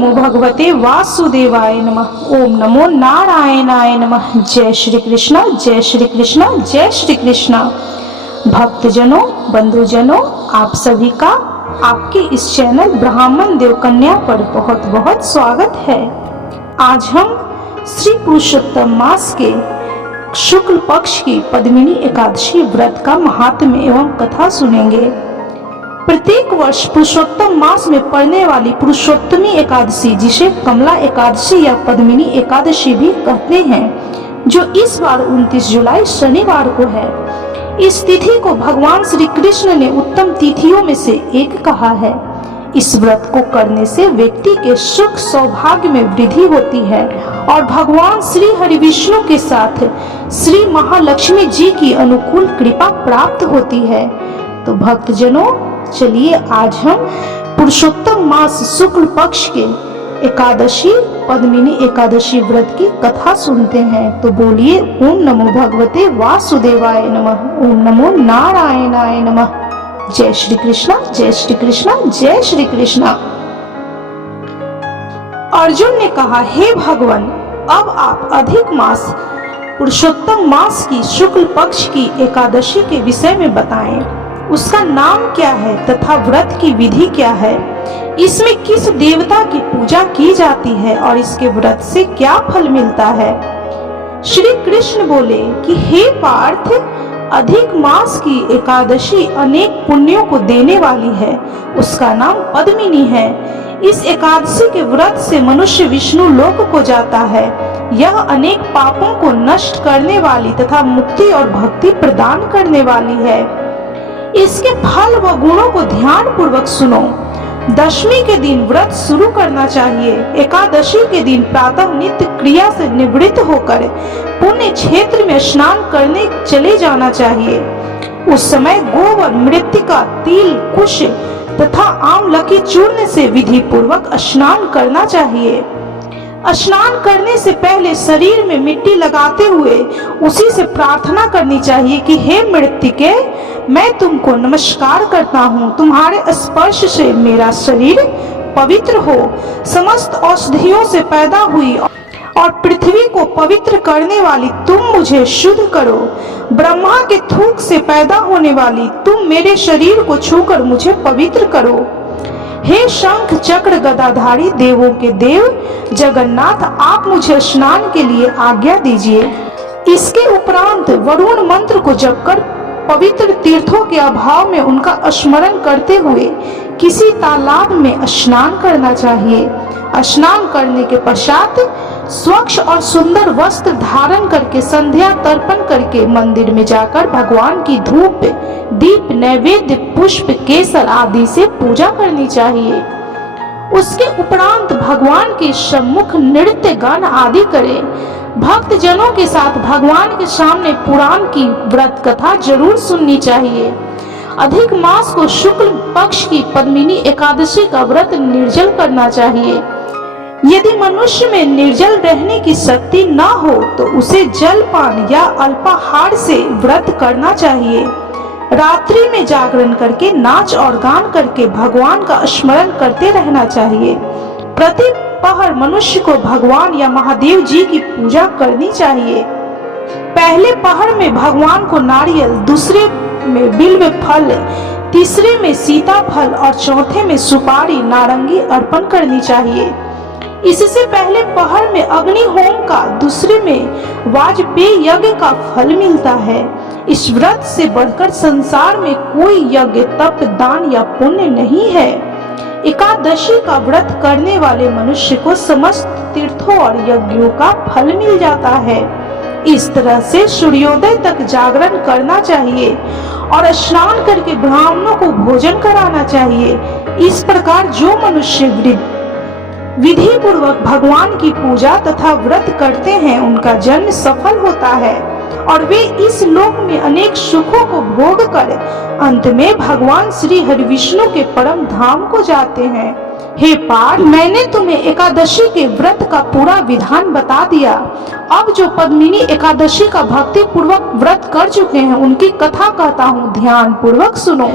नमो भगवते वासुदेवाय नमः। ओम नमो नारायणाय नमः। जय श्री कृष्ण, जय श्री कृष्ण, जय श्री कृष्ण। भक्तजनों, बंधुजनों, आप सभी का आपके इस चैनल ब्राह्मण देव कन्या पर बहुत बहुत स्वागत है। आज हम श्री पुरुषोत्तम मास के शुक्ल पक्ष की पद्मिनी एकादशी व्रत का महात्म्य एवं कथा सुनेंगे। प्रत्येक वर्ष पुरुषोत्तम मास में पड़ने वाली पुरुषोत्तमी एकादशी, जिसे कमला एकादशी या पद्मिनी एकादशी भी कहते हैं, जो इस बार 29 जुलाई शनिवार को है। इस तिथि को भगवान श्री कृष्ण ने उत्तम तिथियों में से एक कहा है। इस व्रत को करने से व्यक्ति के सुख सौभाग्य में वृद्धि होती है और भगवान श्री हरि विष्णु के साथ श्री महालक्ष्मी जी की अनुकूल कृपा प्राप्त होती है। तो भक्तजनों, चलिए आज हम पुरुषोत्तम मास शुक्ल पक्ष के एकादशी पद्मिनी एकादशी व्रत की कथा सुनते हैं। तो बोलिए ओम नमो भगवते वासुदेवाय नमः। ओम नमो नारायणाय नमः। जय श्री कृष्ण, जय श्री कृष्ण, जय श्री कृष्ण। अर्जुन ने कहा, हे भगवान, अब आप अधिक मास पुरुषोत्तम मास की शुक्ल पक्ष की एकादशी के विषय में बताएं। उसका नाम क्या है तथा व्रत की विधि क्या है? इसमें किस देवता की पूजा की जाती है और इसके व्रत से क्या फल मिलता है? श्री कृष्ण बोले कि हे पार्थ, अधिक मास की एकादशी अनेक पुण्यों को देने वाली है। उसका नाम पद्मिनी है। इस एकादशी के व्रत से मनुष्य विष्णु लोक को जाता है। यह अनेक पापों को नष्ट करने वाली तथा मुक्ति और भक्ति प्रदान करने वाली है। इसके फल व गुणों को ध्यान पूर्वक सुनो। दशमी के दिन व्रत शुरू करना चाहिए। एकादशी के दिन प्रातः नित्य क्रिया से निवृत्त होकर पुण्य क्षेत्र में स्नान करने चले जाना चाहिए। उस समय गोबर, मृत्तिका, तिल, कुश तथा आमलकी चूर्ण से विधि पूर्वक स्नान करना चाहिए। स्नान करने से पहले शरीर में मिट्टी लगाते हुए उसी से प्रार्थना करनी चाहिए कि हे मृत्तिके, मैं तुमको नमस्कार करता हूँ। तुम्हारे स्पर्श से मेरा शरीर पवित्र हो। समस्त औषधियों से पैदा हुई और पृथ्वी को पवित्र करने वाली तुम मुझे शुद्ध करो। ब्रह्मा के थूक से पैदा होने वाली तुम मेरे शरीर को छूकर मुझे पवित्र करो। हे शंख चक्र गदाधारी देवों के देव जगन्नाथ, आप मुझे स्नान के लिए आज्ञा दीजिए। इसके उपरांत वरुण मंत्र को जपकर पवित्र तीर्थों के अभाव में उनका स्मरण करते हुए किसी तालाब में स्नान करना चाहिए। स्नान करने के पश्चात स्वच्छ और सुंदर वस्त्र धारण करके संध्या तर्पण करके मंदिर में जाकर भगवान की धूप, दीप, नैवेद्य, पुष्प, केसर आदि से पूजा करनी चाहिए। उसके उपरांत भगवान के सम्मुख नृत्य गान आदि करें। भक्त जनों के साथ भगवान के सामने पुराण की व्रत कथा जरूर सुननी चाहिए। अधिक मास को शुक्ल पक्ष की पद्मिनी एकादशी का व्रत निर्जल करना चाहिए। यदि मनुष्य में निर्जल रहने की शक्ति न हो तो उसे जलपान या अल्पाहार से व्रत करना चाहिए। रात्रि में जागरण करके नाच और गान करके भगवान का स्मरण करते रहना चाहिए। प्रति पहर मनुष्य को भगवान या महादेव जी की पूजा करनी चाहिए। पहले पहर में भगवान को नारियल, दूसरे में बिल्व फल, तीसरे में सीताफल और चौथे में सुपारी, नारंगी अर्पण करनी चाहिए। इससे पहले पहर में अग्नि होम का, दूसरे में वाजपेय यज्ञ का फल मिलता है। इस व्रत से बढ़कर संसार में कोई यज्ञ, तप, दान या पुण्य नहीं है। एकादशी का व्रत करने वाले मनुष्य को समस्त तीर्थों और यज्ञों का फल मिल जाता है। इस तरह से सूर्योदय तक जागरण करना चाहिए और स्नान करके ब्राह्मणों को भोजन कराना चाहिए। इस प्रकार जो मनुष्य विधि पूर्वक भगवान की पूजा तथा व्रत करते हैं, उनका जन्म सफल होता है और वे इस लोक में अनेक सुखों को भोग कर अंत में भगवान श्री हरि विष्णु के परम धाम को जाते हैं। हे पार्थ, मैंने तुम्हें एकादशी के व्रत का पूरा विधान बता दिया। अब जो पद्मिनी एकादशी का भक्ति पूर्वक व्रत कर चुके हैं, उनकी कथा कहता हूँ, ध्यान पूर्वक सुनो।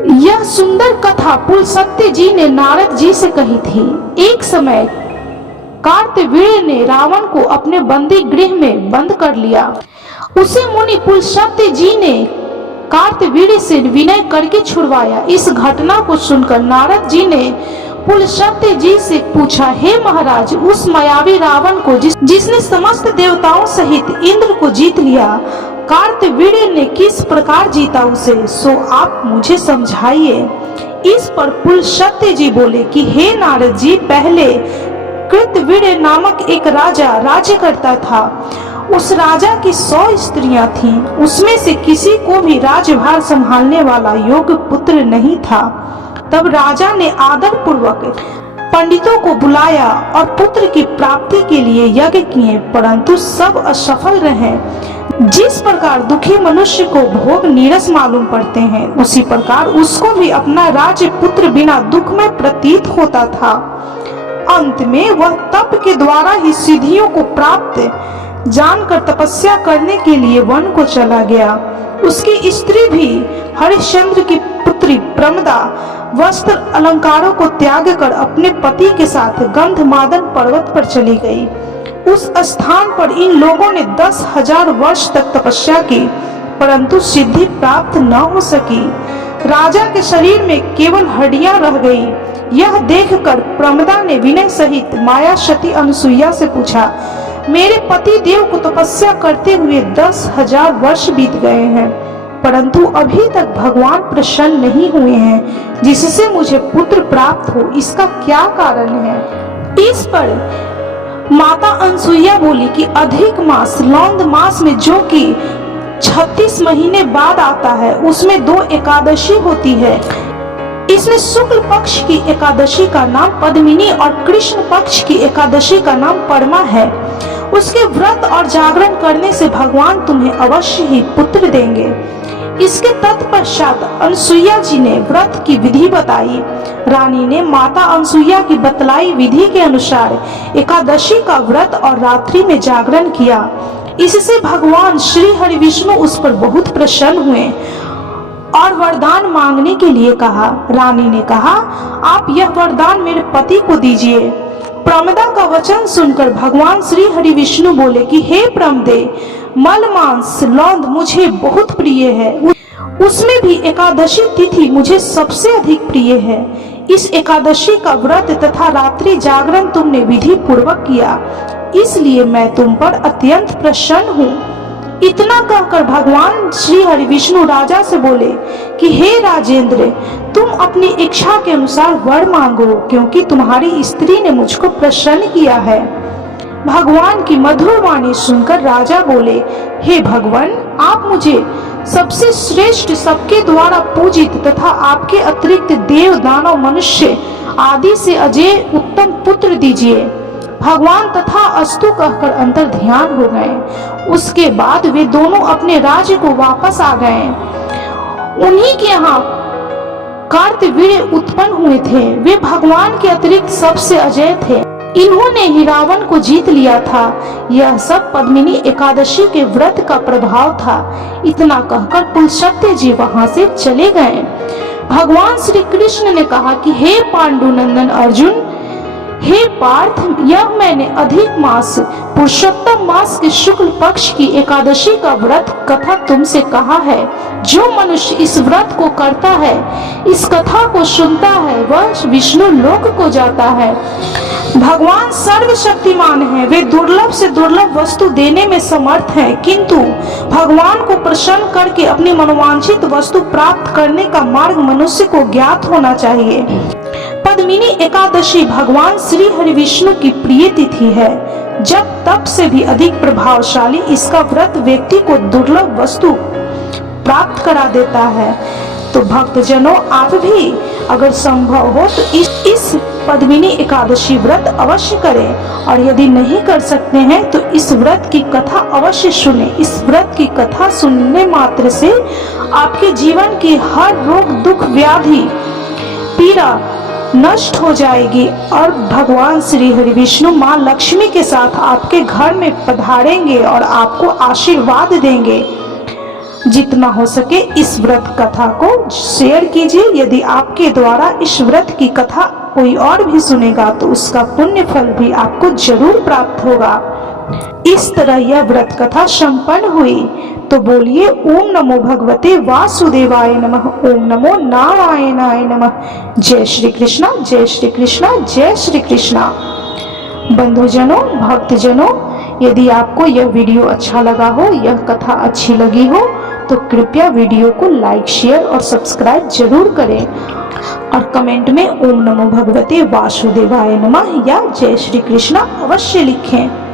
यह सुंदर कथा पुलस्त्य जी ने नारद जी से कही थी। एक समय कार्तवीर्य ने रावण को अपने बंदी गृह में बंद कर लिया। उसे मुनि पुलस्त्य जी ने कार्तवीर्य से विनय करके छुड़वाया। इस घटना को सुनकर नारद जी ने पुलस्त्य जी से पूछा, हे महाराज, उस मायावी रावण को जिसने समस्त देवताओं सहित इंद्र को जीत लिया, कार्तवीर्य ने किस प्रकार जीता उसे, सो आप मुझे समझाइए। इस पर पुलस्त्य जी बोले कि हे नारद जी, पहले कृतवीर्य नामक एक राजा राज्य करता था। उस राजा की 100 स्त्रियां थीं। उसमें से किसी को भी राज्यभार संभालने वाला योग्य पुत्र नहीं था। तब राजा ने आदर पूर्वक पंडितों को बुलाया और पुत्र की प्राप्ति के लिए यज्ञ किए, परंतु सब असफल रहे। जिस प्रकार दुखी मनुष्य को भोग नीरस मालूम पड़ते हैं, उसी प्रकार उसको भी अपना राज्य पुत्र बिना दुख में प्रतीत होता था। अंत में वह तप के द्वारा ही सिद्धियों को प्राप्त जानकर तपस्या करने के लिए वन को चला गया। उसकी स्त्री भी हरिश्चंद्र की पुत्री प्रमदा वस्त्र अलंकारों को त्याग कर अपने पति के साथ गंधमादन पर्वत पर चली गई। उस स्थान पर इन लोगों ने 10,000 वर्ष तक तपस्या की, परंतु सिद्धि प्राप्त न हो सकी। राजा के शरीर में केवल हड्डियां रह गई। यह देखकर प्रमदा ने विनय सहित माया सती अनसुईया से पूछा, मेरे पति देव को तपस्या करते हुए 10,000 वर्ष बीत गए हैं, परंतु अभी तक भगवान प्रसन्न नहीं हुए हैं जिससे मुझे पुत्र प्राप्त हो। इसका क्या कारण है? इस पर माता अनसुईया बोली कि अधिक मास लौंद मास में, जो कि 36 महीने बाद आता है, उसमें 2 एकादशी होती है। इसमें शुक्ल पक्ष की एकादशी का नाम पद्मिनी और कृष्ण पक्ष की एकादशी का नाम परमा है। उसके व्रत और जागरण करने से भगवान तुम्हें अवश्य ही पुत्र देंगे। इसके तत्पश्चात अनसुईया जी ने व्रत की विधि बताई। रानी ने माता अनसुईया की बतलाई विधि के अनुसार एकादशी का व्रत और रात्रि में जागरण किया। इससे भगवान श्री हरि विष्णु उस पर बहुत प्रसन्न हुए और वरदान मांगने के लिए कहा। रानी ने कहा, आप यह वरदान मेरे पति को दीजिए। प्रमदा का वचन सुनकर भगवान श्री हरि विष्णु बोले कि हे प्रमदे, मल मांस लौंद मुझे बहुत प्रिय है, उसमें भी एकादशी तिथि मुझे सबसे अधिक प्रिय है। इस एकादशी का व्रत तथा रात्रि जागरण तुमने विधि पूर्वक किया, इसलिए मैं तुम पर अत्यंत प्रसन्न हूँ। इतना कहकर भगवान श्री हरि विष्णु राजा से बोले कि हे राजेंद्र, तुम अपनी इच्छा के अनुसार वर मांगो, क्योंकि तुम्हारी स्त्री ने मुझको प्रसन्न किया है। भगवान की मधुर वाणी सुनकर राजा बोले, हे भगवान, आप मुझे सबसे श्रेष्ठ, सबके द्वारा पूजित तथा आपके अतिरिक्त देव दानव मनुष्य आदि से अजय उत्तम पुत्र दीजिए। भगवान तथा अस्तु कहकर अंतर ध्यान हो गए। उसके बाद वे दोनों अपने राज्य को वापस आ गए। उन्हीं के यहाँ कार्तवीर्य उत्पन्न हुए थे। वे भगवान के अतिरिक्त सबसे अजय थे। इन्होंने ही रावण को जीत लिया था। यह सब पद्मिनी एकादशी के व्रत का प्रभाव था। इतना कहकर पुलस्त्य जी वहां से चले गए। भगवान श्री कृष्ण ने कहा कि हे पांडुनंदन अर्जुन, हे पार्थ, यह मैंने अधिक मास पुरुषोत्तम मास के शुक्ल पक्ष की एकादशी का व्रत कथा तुमसे कहा है। जो मनुष्य इस व्रत को करता है, इस कथा को सुनता है, वह विष्णु लोक को जाता है। भगवान सर्वशक्तिमान है। वे दुर्लभ से दुर्लभ वस्तु देने में समर्थ हैं, किंतु भगवान को प्रसन्न करके अपनी मनोवांछित वस्तु प्राप्त करने का मार्ग मनुष्य को ज्ञात होना चाहिए। पद्मिनी एकादशी भगवान श्री हरि विष्णु की प्रिय तिथि है। जब तप से भी अधिक प्रभावशाली इसका व्रत व्यक्ति को दुर्लभ वस्तु प्राप्त करा देता है। तो भक्तजनों, आप भी अगर संभव हो तो इस पद्मिनी एकादशी व्रत अवश्य करें, और यदि नहीं कर सकते हैं तो इस व्रत की कथा अवश्य सुने। इस व्रत की कथा सुनने मात्र से आपके जीवन की हर रोग, दुख, व्याधि, पीड़ा नष्ट हो जाएगी और भगवान श्री हरि विष्णु माँ लक्ष्मी के साथ आपके घर में पधारेंगे और आपको आशीर्वाद देंगे। जितना हो सके इस व्रत कथा को शेयर कीजिए। यदि आपके द्वारा इस व्रत की कथा कोई और भी सुनेगा तो उसका पुण्य फल भी आपको जरूर प्राप्त होगा। इस तरह यह व्रत कथा संपन्न हुई। तो बोलिए ओम नमो भगवते वासुदेवाय नमः, ओम नमो नारायणाय नमः। जय श्री कृष्णा, जय श्री कृष्णा, जय श्री कृष्णा। बंधुजनों, भक्तजनों, यदि आपको यह वीडियो अच्छा लगा हो, यह कथा अच्छी लगी हो, तो कृपया वीडियो को लाइक, शेयर और सब्सक्राइब जरूर करें और कमेंट में ओम नमो भगवते वासुदेवाय नमः या जय श्री कृष्णा अवश्य लिखें।